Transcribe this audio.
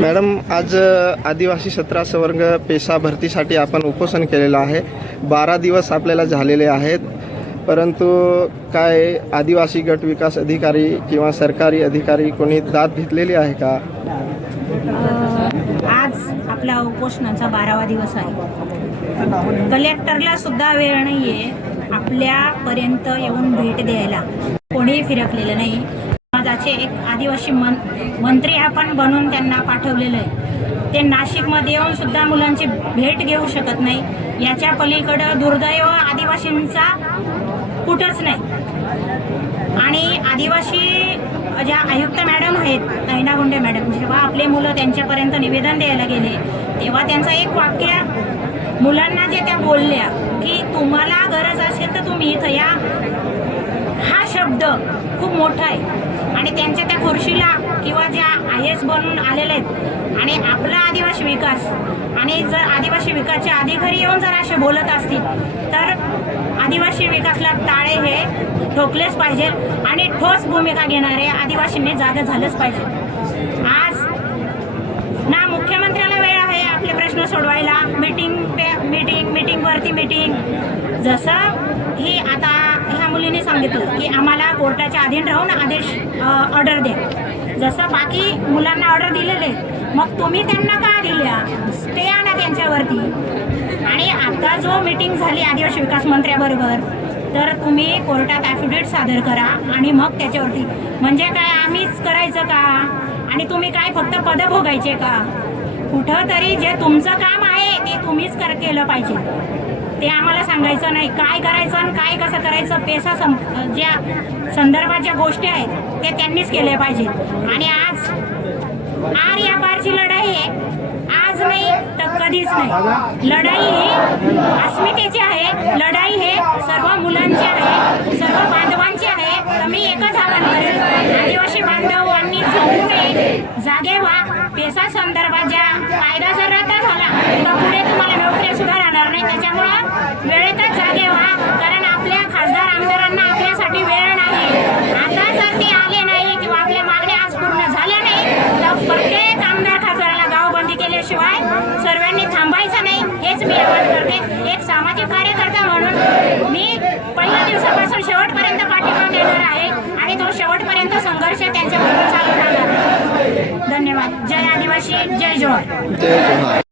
Madam आज आदिवासी सतरा सवर्ग पेशा भरतीसाठी आपण उपोषण केलेलं आहे. बारा दिवस आपल्याला झालेले आहेत. परंतु काय आदिवासी गट विकास अधिकारी किंवा सरकारी अधिकारी कोणी दाद घेतलेली आहे का? आज आपला उपोषणाचा बारावा दिवस आहे. कलेक्टरला सुद्धा वेळ नाही आहे आपल्यापर्यंत येऊन भेट द्यायला. कोणीही फिरकलेलं नाही. समाजाचे एक आदिवासी मन मंत्री आपण बनवून त्यांना पाठवलेलं आहे. ते नाशिकमध्ये येऊन सुद्धा मुलांची भेट घेऊ शकत नाही. याच्या पलीकडं दुर्दैव आदिवासींचा कुठंच नाही. आणि आदिवासी ज्या आयुक्त मॅडम आहेत नैना गुंडे मॅडम जेव्हा आपले मुलं त्यांच्यापर्यंत निवेदन द्यायला गेले तेव्हा त्यांचं एक वाक्य मुलांना जे त्या बोलल्या की तुम्हाला गरज असेल तर तुम्ही इथं या. हा शब्द खूप मोठा आहे. आणि त्यांच्या त्या खुर्शीला किंवा ज्या आय एस बनून आलेले आहेत. आणि आपला आदिवासी विकास आणि जर आदिवासी विकासचे अधिकारी येऊन जर असे बोलत असतील तर आदिवासी विकासला टाळे हे ठोकलेच पाहिजे आणि ठोस भूमिका घेणारे आदिवासींनी जागा झालंच पाहिजे. आज ना मुख्यमंत्र्याला वेळ आहे आपले प्रश्न सोडवायला मीटिंग पे मीटिंग मीटिंगवरती मीटिंग जसं ही आता मुलीने सांगितलं की आम्हाला कोर्टाच्या अधीन राहून आदेश ऑर्डर द्या. जसं बाकी मुलांना ऑर्डर दिलेले मग तुम्ही त्यांना का दिल्या? स्टे आणा त्यांच्यावरती. आणि आता जो मीटिंग झाली आदिवासी विकास मंत्र्याबरोबर तर तुम्ही कोर्टात ॲफिडेविट सादर करा आणि मग त्याच्यावरती. म्हणजे काय आम्हीच करायचं का? आणि तुम्ही काय फक्त पदं भोगायचे का? कुठं तरी जे तुमचं काम आहे ते तुम्हीच कर केलं पाहिजे. ते आम्हाला सांगायचं नाही. काय करायचं आणि काय कसं करायचं पेसा सं ज्या संदर्भात ज्या गोष्टी आहेत ते त्यांनीच केल्या पाहिजेत. आणि आज आर या पारची लढाई आहे. आज नाही तर कधीच नाही. लढाई ही अस्मितेची आहे. लढाई हे सर्व मुलांची आहे सर्व बांधवांची आहे. तर मी एकच आवाहन करेन आदिवासी बांधवांनी झोपूने जागे व्हा. पेसा संदर्भात ज्या कायदा जर राहतात झाला तर पुढे तुम्हाला नोकऱ्या सुद्धा राहणार नाही त्याच्यामुळं वेळेतच जागे व्हा कारण आपल्या खासदार आमदारांना आपल्यासाठी वेळ नाही आता जर ते आले नाही किंवा आपल्या मागण्या आज पूर्ण झाल्या नाही तर प्रत्येक आमदार खासदाराला गावबंदी केल्याशिवाय सर्वांनी थांबायचं नाही हेच मी आवाहन करते एक सामाजिक कार्यकर्ता म्हणून मी पहिल्या दिवसापासून शेवटपर्यंत पाठिंबा देणार आहे आणि तो शेवटपर्यंत संघर्ष त्यांच्याबरोबर चालू राहणार आहे. धन्यवाद जय आदिवासी